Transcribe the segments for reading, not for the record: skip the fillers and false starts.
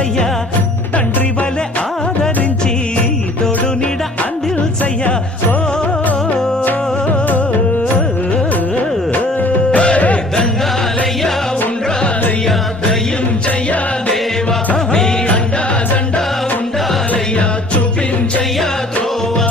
అందిల్సయ్యా తండ్రి వలె ఆదరించి తోడు నీడ అందిల్సయ్యా ఓ దండాలయ్యా ఉండ్రాలయ్యా దయ్యం చెయ్యా దేవా నీ అండా దండా ఉండాలయ్యా చూపించయ్యా త్రోవా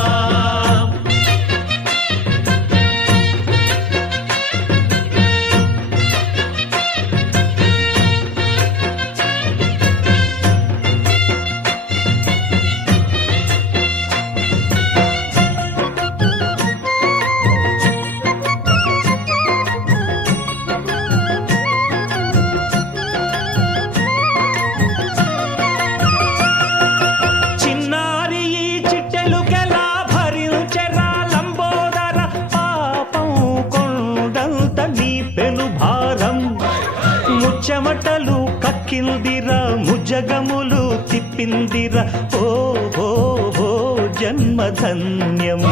చెమటలు కక్కిందిరా ముజగములు తిప్పిందిరా ఓ ఓ ఓ జన్మధన్యం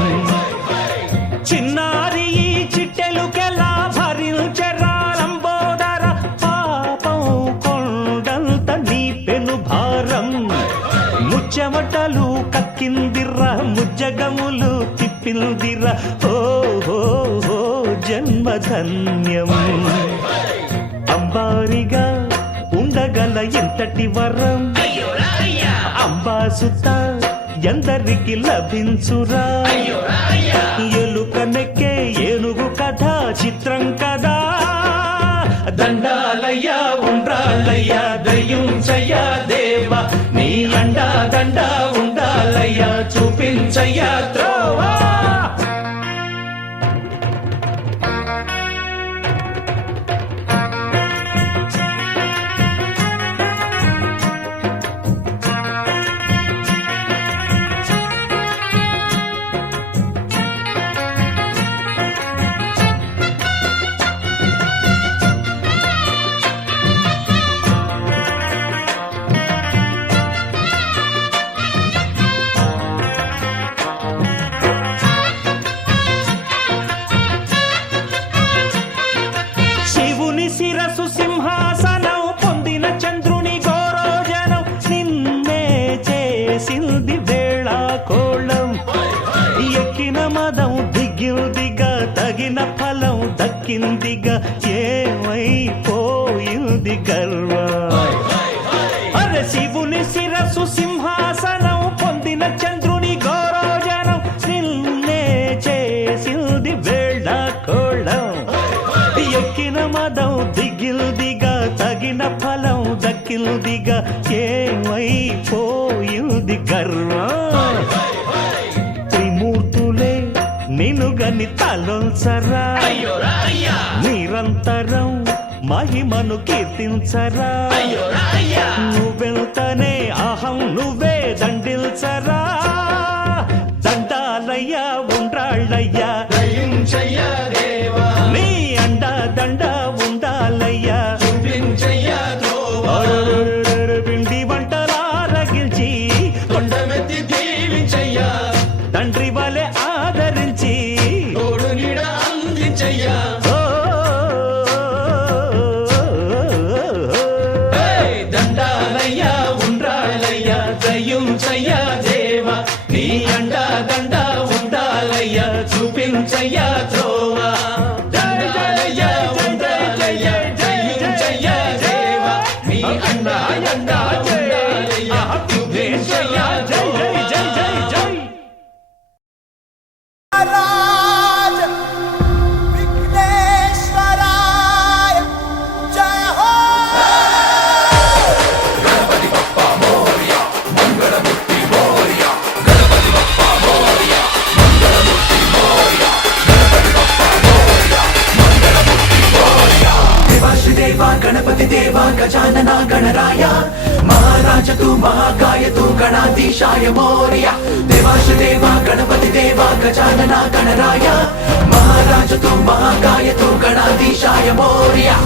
చిన్నారి ఈ చిట్టెలుకెలా భరించెరా లంబోదర పాపం కొండంత నీ పెను భారం ముచ్చెమటలు కక్కిందిరా ముజగములు తిప్పిందిరా ఓ ఓ ఓ జన్మధన్యం అంబారిగా ఉండగల ఎంతటి వరం అంబాసుత ఎందరికి లభించురా ఎలుకనెక్కే ఏనుగు కథ చిత్రం కదా దండాలయ్యా ఉండ్రాలయ్యా దయ్యం చెయ్యా దేవా నీ అండా దండా ఉండాలయ్యా చూపించయ్యా త్రోవా శిరసు సింహాసనం పొందిన చంద్రుని గౌరోజనం నిన్నే చేసింది వేళ కోళం ఎక్కిన మదం దిగిందిగా తగిన ఫలం దక్కిందిగా ఏమైపోయింది గర్వం అరే శివుని శిరసు సింహాసనం పొందిన చంద్రుని గౌరోజనం నిన్నే చేసింది వేళ కోళం ఎక్కిన మదం దిగిల్దిగా తగిన ఫలం దక్కిల్దిగా ఏమైపోయింది గర్వం త్రిమూర్తులే నిన్నుగని తలొల్చరా నిరంతరం మహిమను కీర్తించరా నువ్వెళ్తనే అహం నువ్వే దండిల్చరా దండాలయ్యా ఉండ్రాళ్ళయ్యా నీ అండా దండా ఉండాలయ్యా పిండి వంటలారగిల్చి కొండమెత్తి దీవించయ్యా తండ్రి వలె ఆదరించి తోడు నీడ అందించయ్యా దండాలయ్యా ఉండ్రాలయ్యా దయ్యం చెయ్యా దేవా నీ అండా దండా ఉండాలయ్యా చూపించయ్యా త్రోవా దండాలయ్యా ఉండ్రాలయ్యా దయ్యం చెయ్యా దేవా నీ అండా దండా ఉండాలయ్యా చూపించయ్యా త్రోవా गणपति देवा गजानना गणराय महाराज तू महाकाय तू गणाधीशाय मोरया देवाश देवा गणपति देवा गजानना गणराय महाराज तू महाकाय तू गणाधीशाय मोरया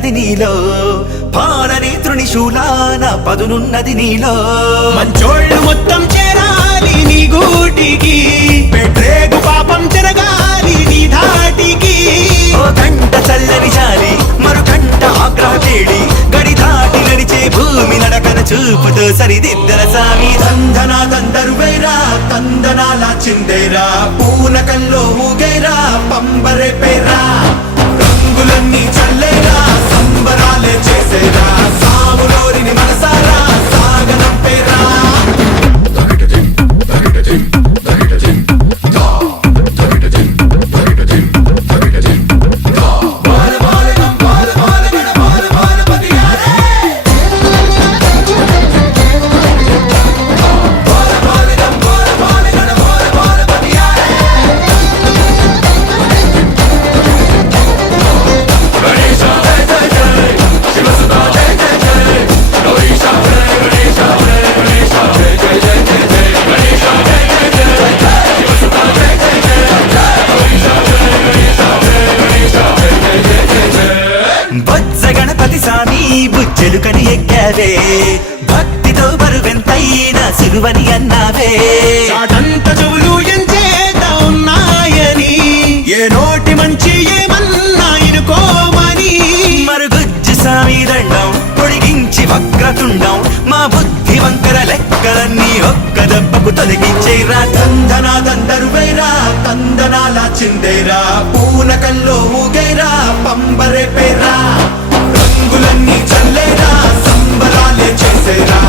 పదునున్నది నీలో పాలని త్రిశూలాన పదునున్నది నీలో మంచోళ్ళు మొత్తం చేరాలి నీ గూటికి పెట్టేగు పాపం జరగాలి నీ ధాటికి ఓ కంట చల్లని జాలి మరు కంట ఆగ్రహ కేళి గడి దాటి నడిచే భూమి నడకన చూపుతో సరిదిద్దర సామి దందనా దందరువైరా తందనాల చిందేరా పూనకంలో ఊగైరా పంబరే పేరా రంగులన్నీ చల్లేరా సంబరాలే చేసేరా సాములోరిని మనసారా సాగనంపేరా బొజ్జ గణపతి స్వామి బుజ్జలు కని ఎక్కావే భక్తితో బరువెంతైనా సులువని అన్నావే చాటంత చెవులు ఎంచేత ఉన్నాయని ఏ నోటి మంచి ఏమన్నా ఇనుకోమని మరుగుజ్జు స్వామి దండం పొడిగించి వక్రతుండం మా బుద్ధి వంకర లెక్కలన్నీ ఒక్క దెబ్బకు తొలగించేరా దందనా దందరువైరా తందనాల చిందేరా పూనకంలో ఊగైరా పంబరే పేరా రంగులన్నీ చల్లేరా సంబరాలే చేసేరా